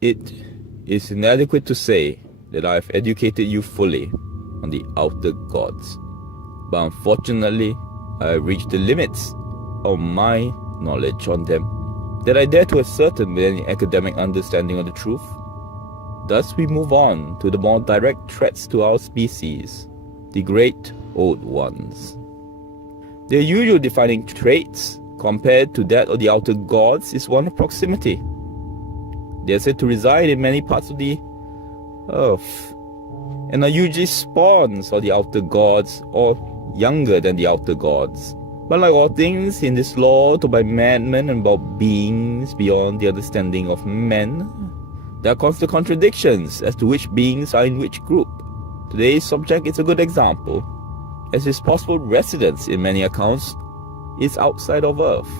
It is inadequate to say that I have educated you fully on the outer gods, but unfortunately I have reached the limits of my knowledge on them that I dare to ascertain with any academic understanding of the truth. Thus we move on to the more direct threats to our species, the Great Old Ones. Their usual defining traits compared to that of the outer gods is one of proximity. They are said to reside in many parts of the earth, and are usually spawns of the outer gods or younger than the outer gods. But like all things in this lore told by madmen and about beings beyond the understanding of men, there are constant contradictions as to which beings are in which group. Today's subject is a good example, as his possible residence in many accounts is outside of Earth.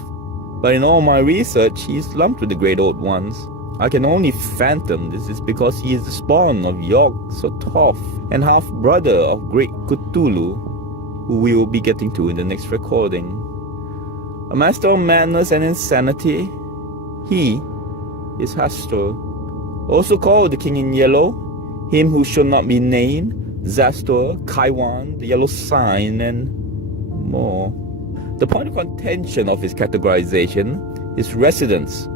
But in all my research, he is lumped with the Great Old Ones. I can only phantom this is because he is the spawn of Yog-Sothoth and half-brother of Great Cthulhu, who we will be getting to in the next recording. A master of madness and insanity, he is Hastur, also called the King in Yellow, him who shall not be named, Zastor, Kaiwan, the Yellow Sign, and more. The point of contention of his categorization, his residence,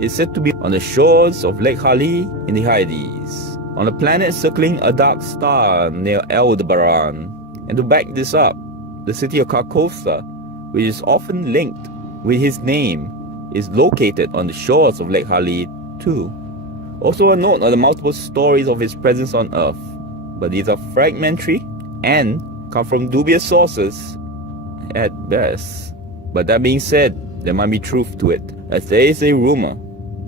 is said to be on the shores of Lake Hali in the Hyades, on a planet circling a dark star near Aldebaran. And to back this up, the city of Carcosa, which is often linked with his name, is located on the shores of Lake Hali too. Also a note on the multiple stories of his presence on Earth, but these are fragmentary and come from dubious sources at best. But that being said, there might be truth to it, as there is a rumor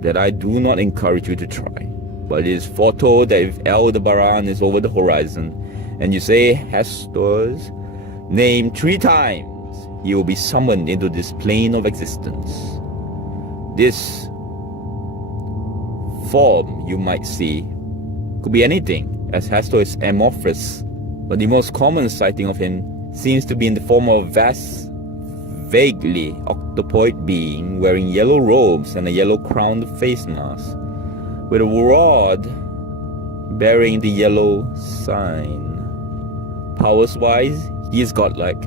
that I do not encourage you to try. But it is foretold that if Aldebaran is over the horizon, and you say Hastur's name 3 times, he will be summoned into this plane of existence. This form, you might see, could be anything, as Hastur is amorphous, but the most common sighting of him seems to be in the form of a vast, vaguely octopoid being wearing yellow robes and a yellow-crowned face mask, with a rod bearing the yellow sign. Powers-wise, he is godlike,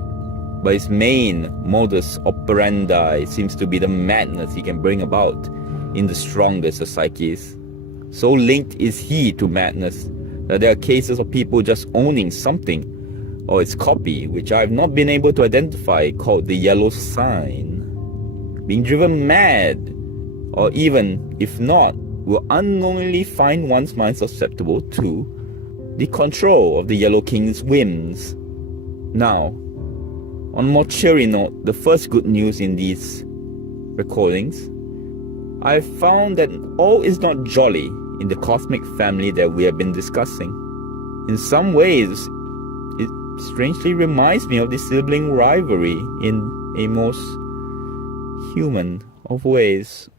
but his main modus operandi seems to be the madness he can bring about in the strongest of psyches. So linked is he to madness that there are cases of people just owning something or its copy, which I have not been able to identify, called the yellow sign, being driven mad, or even, if not, will unknowingly find one's mind susceptible to the control of the Yellow King's whims. Now, on a more cheery note, the first good news in these recordings, I have found that all is not jolly in the cosmic family that we have been discussing. In some ways, it strangely reminds me of the sibling rivalry in a most human of ways.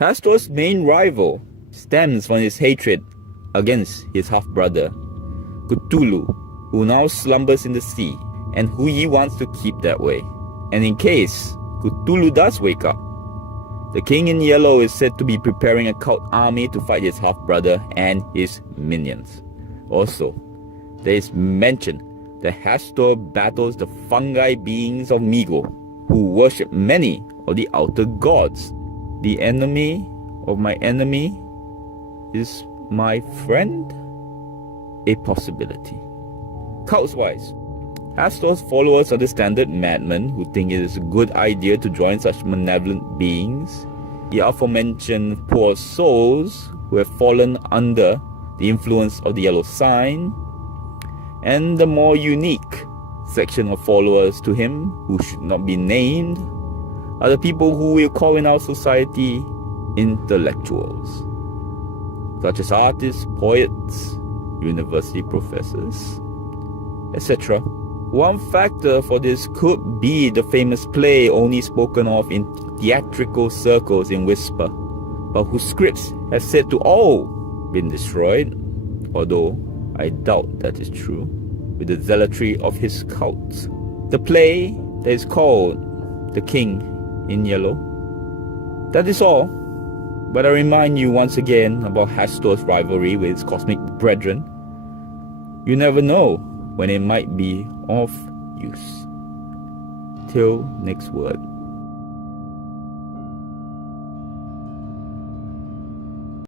Hastur's main rival stems from his hatred against his half-brother, Cthulhu, who now slumbers in the sea, and who he wants to keep that way. And in case Cthulhu does wake up, the King in Yellow is said to be preparing a cult army to fight his half-brother and his minions. Also, there is mention that Hastur battles the fungi beings of Migo, who worship many of the outer gods. The enemy of my enemy is my friend? A possibility. Cults-wise, Hastur's followers are the standard madmen who think it is a good idea to join such malevolent beings. The aforementioned poor souls who have fallen under the influence of the yellow sign, and the more unique section of followers to him who should not be named are the people who we call in our society intellectuals, such as artists, poets, university professors, etc. One factor for this could be the famous play only spoken of in theatrical circles in whisper, but whose scripts have said to all been destroyed, although I doubt that is true, with the zealotry of his cult. The play that is called The King in Yellow. That is all, But I remind you once again about Hastur's rivalry with its cosmic brethren. You never know when it might be of use. Till next word.